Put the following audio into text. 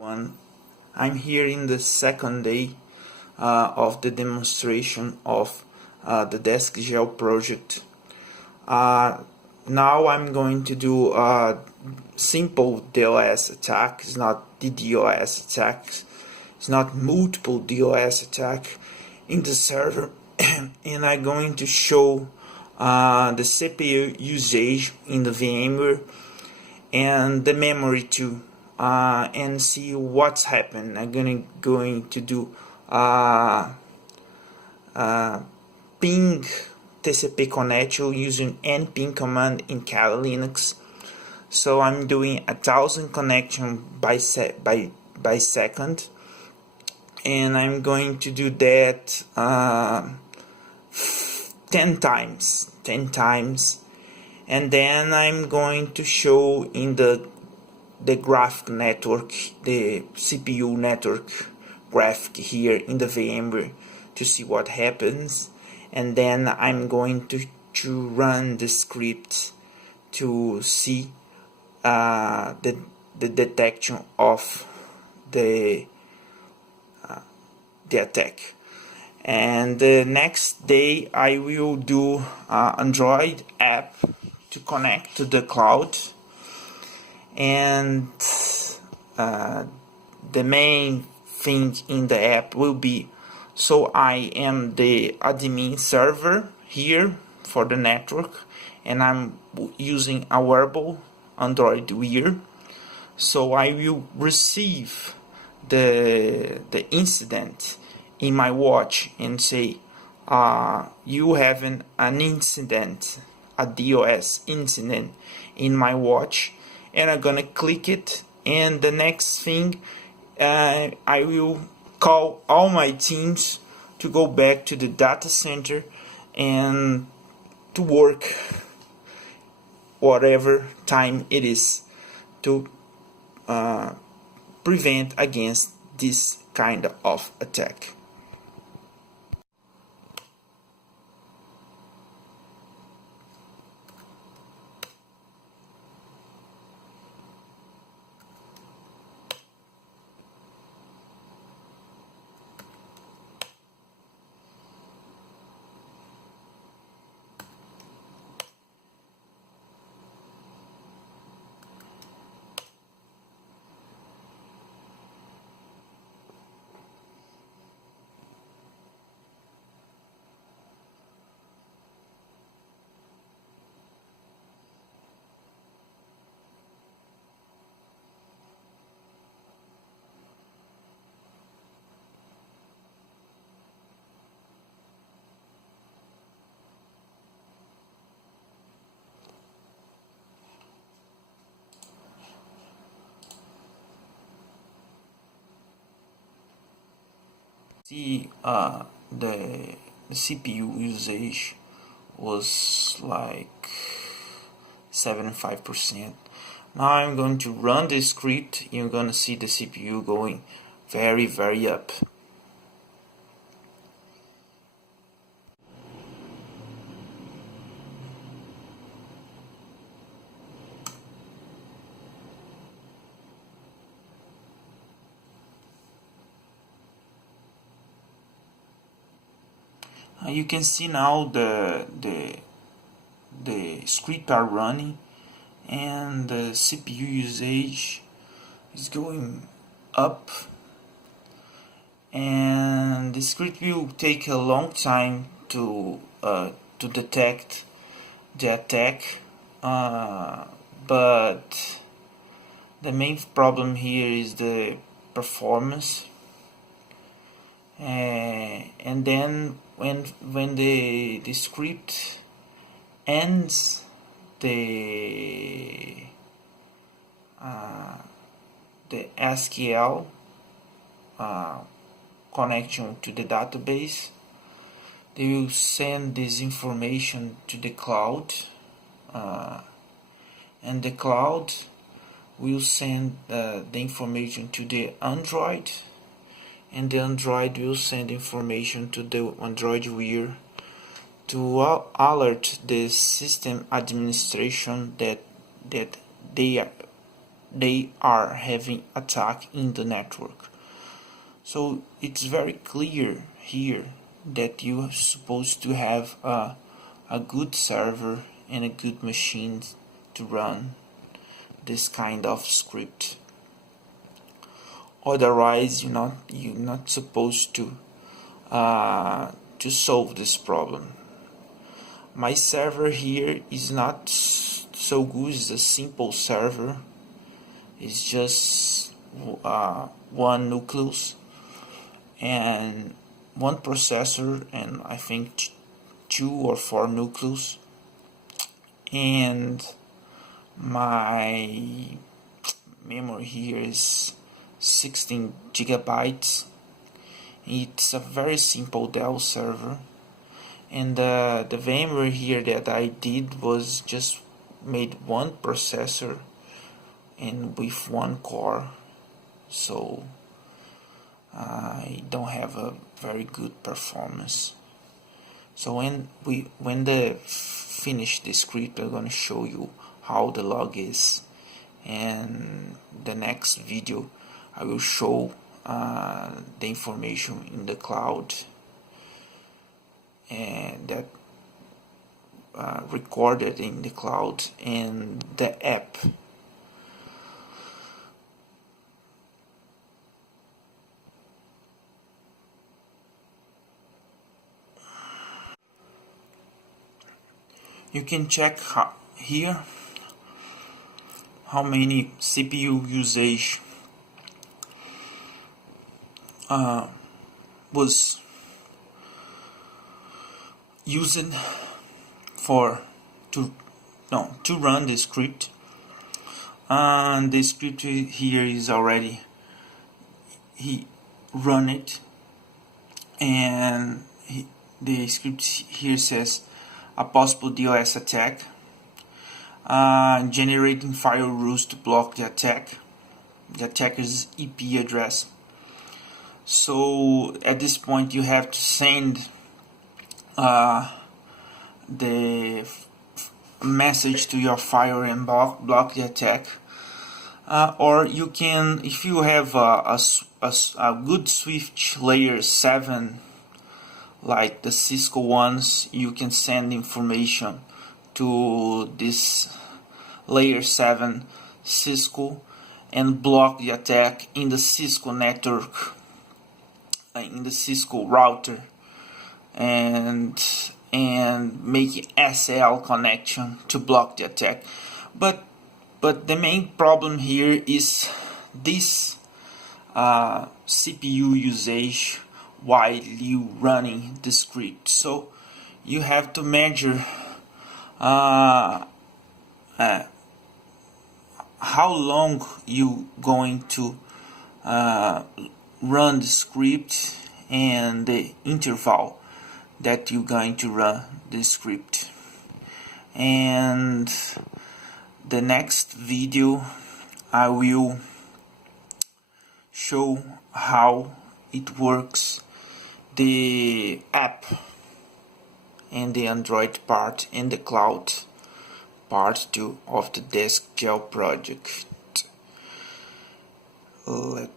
I'm here in the second day of the demonstration of the deskgeo project. Now I'm going to do a simple DOS attack. It's not the DOS attack. It's not multiple DOS attack in the server. And I'm going to show the CPU usage in the VMware and the memory too, and see what's happened. I'm going to do ping TCP connection using nping command in Kali Linux. So I'm doing 1,000 connection by second, and I'm going to do that 10 times, and then I'm going to show in the graphic network, the CPU network graphic here in the VMware to see what happens, and then I'm going to run the script to see the detection of the attack. And the next day I will do Android app to connect to the cloud, and the main thing in the app will be, so I am the admin server here for the network, and I'm using a wearable Android Wear. So I will receive the incident in my watch and say, you have an incident, a DOS incident in my watch, and I'm gonna click it, and the next thing I will call all my teams to go back to the data center and to work whatever time it is to prevent against this kind of attack. See, the CPU usage was like 75%. Now I'm going to run the script. You're gonna see the CPU going very up. You can see now the script are running, and the CPU usage is going up, and the script will take a long time to detect the attack, but the main problem here is the performance. And then when the script ends the SQL connection to the database, they will send this information to the cloud, and the cloud will send the information to the Android, and the Android will send information to the Android Wear to alert the system administration that they they are having attack in the network. So it's very clear here that you are supposed to have a good server and a good machine to run this kind of script. Otherwise, you're not supposed to solve this problem. My server here is not so good. It's a simple server. It's just one nucleus and one processor, and I think 2 or 4 nucleus, and my memory here is 16 gigabytes. It's a very simple Dell server, and the VMware here that I did was just made one processor and with one core, so I don't have a very good performance. So when they finish the script, I'm gonna show you how the log is, and the next video I will show the information in the cloud and that recorded in the cloud and the app. You can check here how many CPU usage was used to run the script. The script here is already run it, and the script here says a possible DOS attack, generating file rules to block the attack, the attacker's IP address. So at this point you have to send the message to your file and block the attack, or you can, if you have a good switch layer 7 like the Cisco ones, you can send information to this layer 7 Cisco and block the attack in the Cisco network, in the Cisco router, and make SL connection to block the attack. But the main problem here is this CPU usage while you running the script. So you have to measure how long you going to run the script and the interval that you're going to run the script. And the next video I will show how it works, the app and the Android part and the cloud part of the deskgeo project. Let